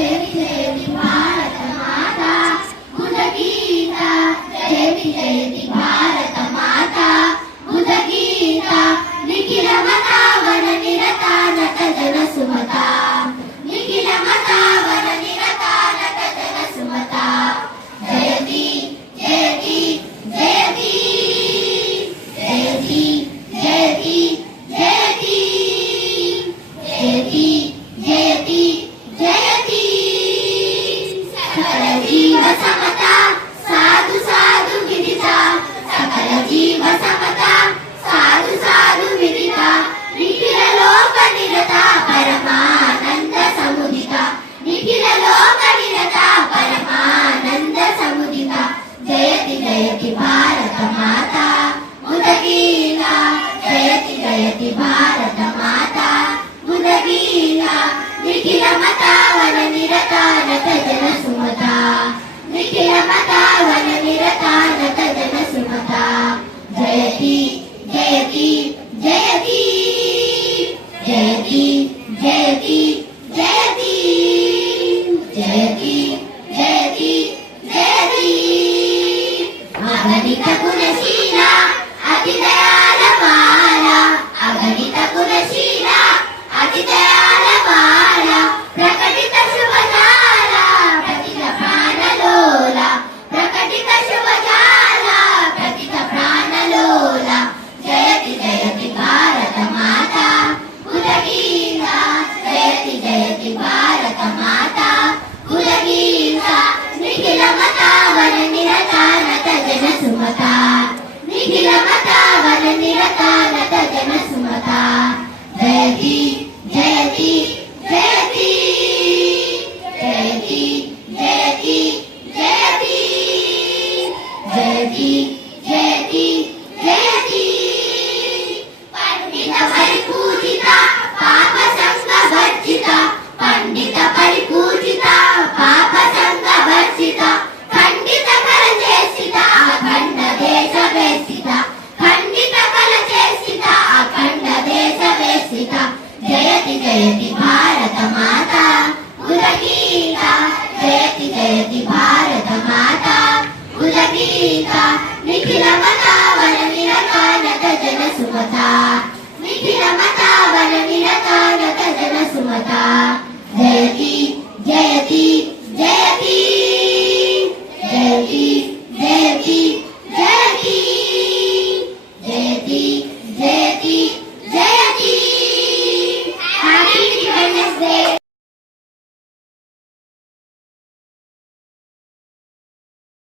जयति भारत माता बुधगीता जयति जयति भारत माता बुधगीता निखिल मतावर निरता नत जन सुमता निखिल मतावर निरता नत जन सुमता जयति जयति जयति जयति जयति जयति जयति जयति जयति सकल जीव समता साधु साधु विदिता सकल जीव समता साधु साधु विदिता निखिल लोक निरता परमानंद समुदिता निखिल लोक निरता परमानंद समुदिता जयति जयति भारत माता बुधगीता जयति जयति भारत माता बुधगीता निखिल मतावर निरता नत जन सुमता निखिल मतावर निरता नत जन सुमता जयति जयति जयति जयति जयति जयति जयति जयति जयति अगणित गुणशीला अति दयाल बाला अगणित गुणशीला अति दयाल बाला प्रकटित शुभ जाला प्रतित प्राणलोला प्रकटित शुभ जाला प्रतित प्राणलोला जयति जयति भारत माता बुधगीता जयति जयति भारत माता बुधगीता निखिल मतावर निरता नत जन सुमता निखिल मतावर निरता नत जन सुमता जयति जयति जयति जयति जयति जयति जयति जयति जयति पंडित परिपूजिता पाप संग वर्जिता पंडित परिपूजिता पाप संग वर्जिता खंडित कल चेसिता अखंड देश वेसिता खंडित कल चेसिता अखंड देश वेसिता जयति जयति भारत माता बुधगीता जयति जयति भारत माता बुधगीता निखिल मतावर निरता नत जन सुमता निखिल मतावर निरता नत जन सुमता जयति जयति जयति जयति जयति जयति जयति जयति जयति हैप्पी इंडिपेंडेंस डे।